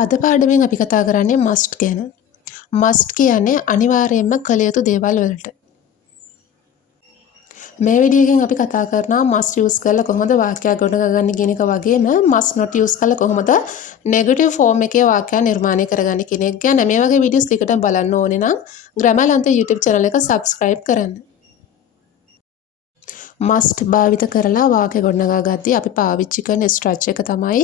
අද පාඩමෙන් අපි කතා කරන්නේ must ගැන. must කියන්නේ අනිවාර්යයෙන්ම කළ යුතු දේවල් වලට. මේ වීඩියෝ එකෙන් අපි කතා කරනවා must use කරලා කොහොමද වාක්‍යයක් ගොඩනගන්නේ කියන එක වගේම must not use කරලා කොහොමද negative form එකේ වාක්‍යයක් නිර්මාණය කරගන්නේ කියන එක ගැන. මේ වගේ වීඩියෝස් ටිකට බලන්න ඕනේ නම් Grammar Lantha YouTube channel එක subscribe කරන්න. must භාවිත කරලා වාක්‍ය ගොඩනගා ගද්දී අපි පාවිච්චි කරන structure එක තමයි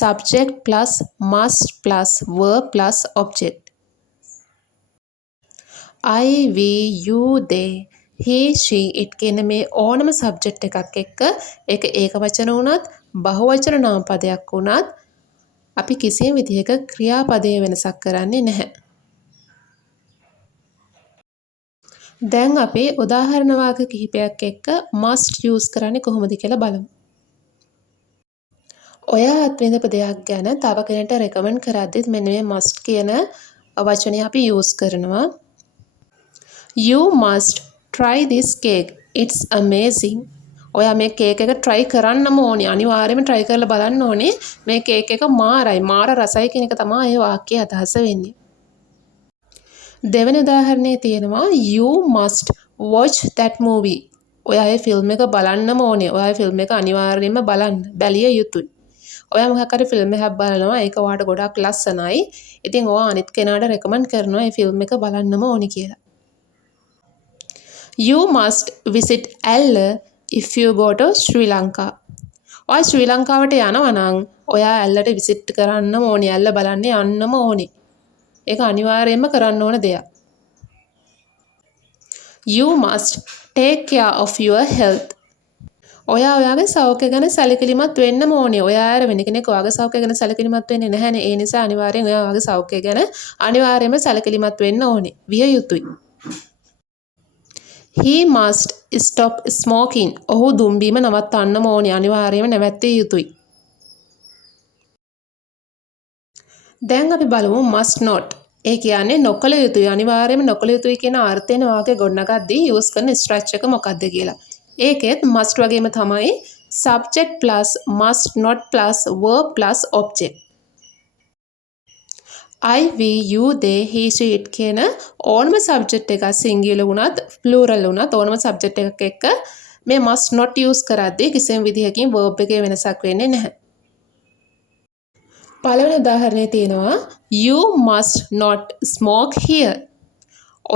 subject plus must plus verb plus object. I, we, you, they, he, she, it කියන මේ ඕනම subject එකක් එක්ක ඒක ඒකවචන වුණත් බහුවචන නාමපදයක් වුණත් අපි කිසියම් විදිහක ක්‍රියාපදයේ වෙනසක් කරන්නේ නැහැ. දැන් අපි උදාහරණ වාක්‍ය කිහිපයක් එක්ක must use කරන්නේ කොහොමද කියලා බලමු. ඔයා අත්විඳපු දෙයක් ගැන තව කෙනෙක්ට recommend කරද්දිත් මෙන්න මේ must කියන වචනේ අපි use කරනවා. You must try this cake. It's amazing. ඔයා මේ කේක් එක try කරන්නම ඕනේ. අනිවාර්යයෙන්ම try කරලා බලන්න ඕනේ. මේ කේක් එක මාරයි. මාර රසයි කියන එක තමයි ඒ වාක්‍යයේ අදහස වෙන්නේ. දෙවෙනි උදාහරණයේ තියෙනවා you must watch that movie. ඔයා ඒ ෆිල්ම් එක බලන්නම ඕනේ. ඔයා ඒ ෆිල්ම් එක අනිවාර්යයෙන්ම බලන්න. බැලිය යුතුයි. ඔයා මොකක් හරි ෆිල්ම් එකක් බලනවා. ඒක ඔයාට ගොඩක් ලස්සනයි. ඉතින් ඔයා අනිත් කෙනාට recommend කරනවා ඒ ෆිල්ම් එක බලන්නම ඕනේ කියලා. You must visit Ella if you go to Sri Lanka. ඔයා ශ්‍රී ලංකාවට යනවා නම් ඔයා ඇල්ලට විසිට් කරන්නම ඕනේ. ඇල්ල බලන්න යන්නම ඕනේ. ඒක අනිවාර්යයෙන්ම කරන්න ඕන දෙයක්. You must take care of your health. ඔයා ඔයාගේ සෞඛ්‍ය ගැන සැලකිලිමත් වෙන්නම ඕනේ. ඔයා ආර වෙන කෙනෙක් ඔයාගේ සෞඛ්‍ය ගැන සැලකිලිමත් වෙන්නේ නැහැනේ. ඒ නිසා අනිවාර්යෙන් ඔයා ඔයාගේ සෞඛ්‍ය ගැන අනිවාර්යයෙන්ම සැලකිලිමත් වෙන්න ඕනේ. විය යුතුයි. He must stop smoking. ඔහු දුම් බීම නවත්තන්නම ඕනේ. අනිවාර්යයෙන්ම නැවැත්විය යුතුයි. දැන් අපි බලමු must not. ඒ කියන්නේ නොකළ යුතුයි. අනිවාර්යයෙන්ම නොකළ යුතුයි කියන අර්ථයෙන් වාක්‍ය ගොඩනගද්දී use කරන structure එක මොකක්ද කියලා. ඒකෙත් must වගේම තමයි subject plus must not plus verb plus object. I, we, you, they, he, she, it කියන ඕනම subject එකක් singular වුණත් plural වුණත් ඕනම subject එකක් එක්ක මේ must not use කරද්දී කිසිම විදිහකින් verb එකේ වෙනසක් වෙන්නේ නැහැ. පළවෙනි උදාහරණයේ තියෙනවා you must not smoke here.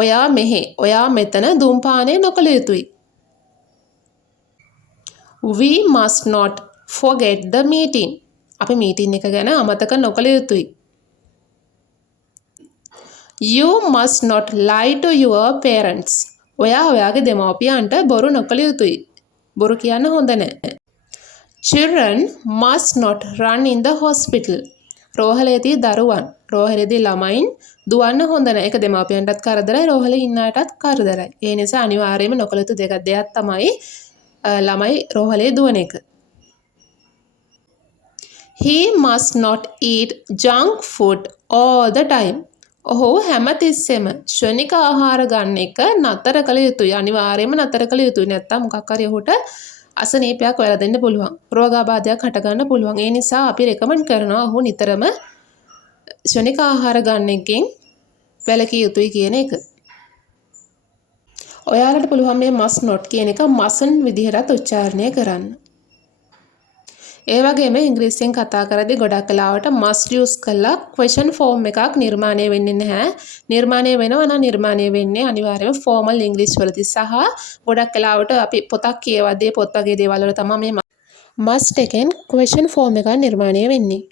ඔයා මෙතන ධූමපානය නොකළ යුතුයි. We must not forget the meeting. අපි meeting එක ගැන අමතක නොකළ යුතුයි. You must not lie to your parents. ඔයා ඔයාගේ දෙමව්පියන්ට බොරු නොකළ යුතුයි. බොරු කියන්න හොඳ නැහැ. Children must not run in the hospital. රෝහලේදී ළමයින් දුවන්න හොඳ නැහැ. ඒක දෙමව්පියන්ටත් කරදරයි, රෝහලේ ඉන්න අයටත් කරදරයි. ඒ නිසා අනිවාර්යයෙන්ම නොකළ යුතු දෙයක් තමයි ළමයි රෝහලේ දුවන එක. He must not eat junk food all the time. ඔහු හැමතිස්සෙම ක්ෂණික ආහාර ගන්න එක නතර කළ යුතුයි. අනිවාර්යයෙන්ම නතර කළ යුතුයි. නැත්තම් මොකක් හරි ඔහුට අසනීපයක් වැළඳෙන්න පුළුවන්. රෝගාබාධයක් හටගන්න පුළුවන්. ඒ නිසා අපි recommend කරනවා ඔහු නිතරම ක්ෂණික ආහාර ගන්න එකෙන් වැළකී යුතුයි කියන එක. ඔයාලට පුළුවන් මේ must not කියන එක mustn't විදිහට උච්චාරණය කරන්න. ඒ වගේම ඉංග්‍රීසියෙන් කතා කරද්දී ගොඩක් වෙලාවට must use කරලා question form එකක් නිර්මාණය වෙන්නේ නැහැ. නිර්මාණය වෙනවා නම් නිර්මාණය වෙන්නේ අනිවාර්යයෙන්ම formal English වලදී සහ ගොඩක් වෙලාවට අපි පොතක් කියවද්දී පොත් වගේ දේවල් වල තමයි මේ must එකෙන් question form එකක් නිර්මාණය වෙන්නේ.